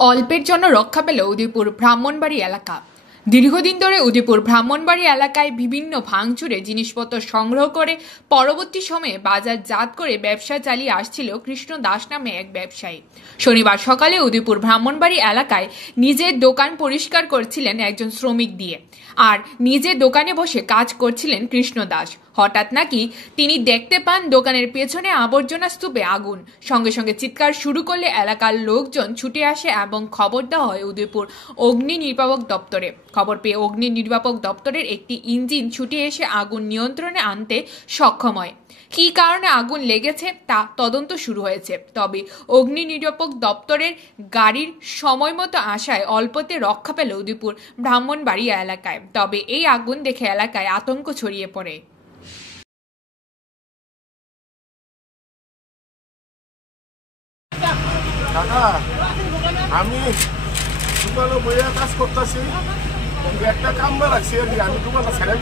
অল্পের জন্য রক্ষা পেল উদয়পুর ব্রাহ্মণবাড়ি এলাকা। দীর্ঘদিন ধরে উদয়পুর ব্রাহ্মণবাড়ি এলাকায় বিভিন্ন ভাঙচুরে জিনিসপত্র সংগ্রহ করে পরবর্তী সময়ে বাজারজাত করে ব্যবসা চালিয়ে আসছিল কৃষ্ণ দাস নামে এক ব্যবসায়ী। শনিবার সকালে উদয়পুর ব্রাহ্মণবাড়ি এলাকায় নিজের দোকান পরিষ্কার করছিলেন একজন শ্রমিক দিয়ে, আর নিজের দোকানে বসে কাজ করছিলেন কৃষ্ণ দাস। হঠাৎ নাকি তিনি দেখতে পান দোকানের পেছনে আবর্জনা স্তূপে আগুন। সঙ্গে সঙ্গে চিৎকার শুরু করলে এলাকার লোকজন ছুটে আসে এবং খবর দেওয়া হয় উদয়পুর অগ্নি নির্বাপক দপ্তরে। খবর পেয়ে অগ্নি নির্বাপক দপ্তরের একটি ইঞ্জিন ছুটে এসে আগুন নিয়ন্ত্রণে আনতে সক্ষম হয়। কী কারণে আগুন লেগেছে তা তদন্ত শুরু হয়েছে। তবে অগ্নি নির্বাপক দপ্তরের গাড়ির সময় মতো আসায় অল্পতে রক্ষা পেল উদয়পুর ব্রাহ্মণবাড়ি এলাকায়। তবে এই আগুন দেখে এলাকায় আতঙ্ক ছড়িয়ে পড়ে। দাদা, আমি দোকানে বইয়া কাজ করতেছি, একটা কামরা রাখছি আর কি। আমি দোকানটা ছেড়ে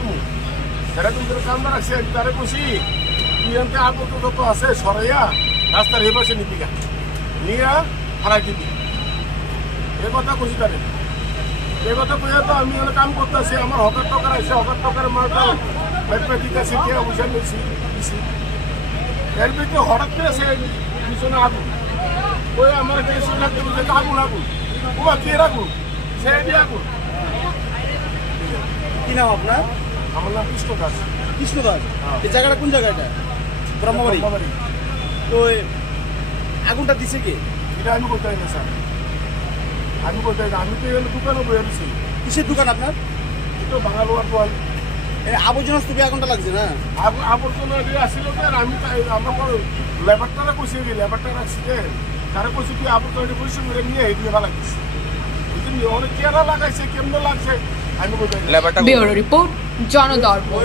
দিন কামরা রাখছি আর কি। তারে খুশি তুই আগে যত আছে সরাইয়া রাস্তার এ পাশে নিবি নিয়ে হারাই দিবি, এ কথা খুশি তারে। এ কথা কইয়া তো আমি কাম করতেছি, আমার হকার টকার আছে, হকার টকার মারটা ঠিক আছে, কে বুঝে নিয়েছি। এর ভিতরে হঠাৎ করে সে পিছনে আগুন, ওই আমার আগুন আগুন ওমা কে রাখুন সে আগুন। কি নাম আপনার? আমার নাম কৃষ্ণ দাস। কৃষ্ণ দাস, এই জায়গাটা কোন জায়গাটা? ব্রহ্মবাড়ি। তো আগুনটা দিছে কে? এটা আমি বলতে পারি না স্যার, আমি বলতে পারি না। আমি তো এখানে দোকানে বয়ে দিচ্ছি। কিসের দোকান আপনার? এটা বাঙালোয়ার দোকান। আবর্জনা স্তূপে আগুনটা লাগছে না? আবর্জনা আসছিল আর আমি আমার লেবারটারা কইছে কি, লেবারটা রাখছি তারা কইছে কি আবর্জনা পরিশ্রম করে নিয়ে এই দিয়ে ভালো লাগছে। অনেক কেরা লাগাইছে, কেমন লাগছে আমি বলতে পারি না। Bureau report, জনদর্পণ।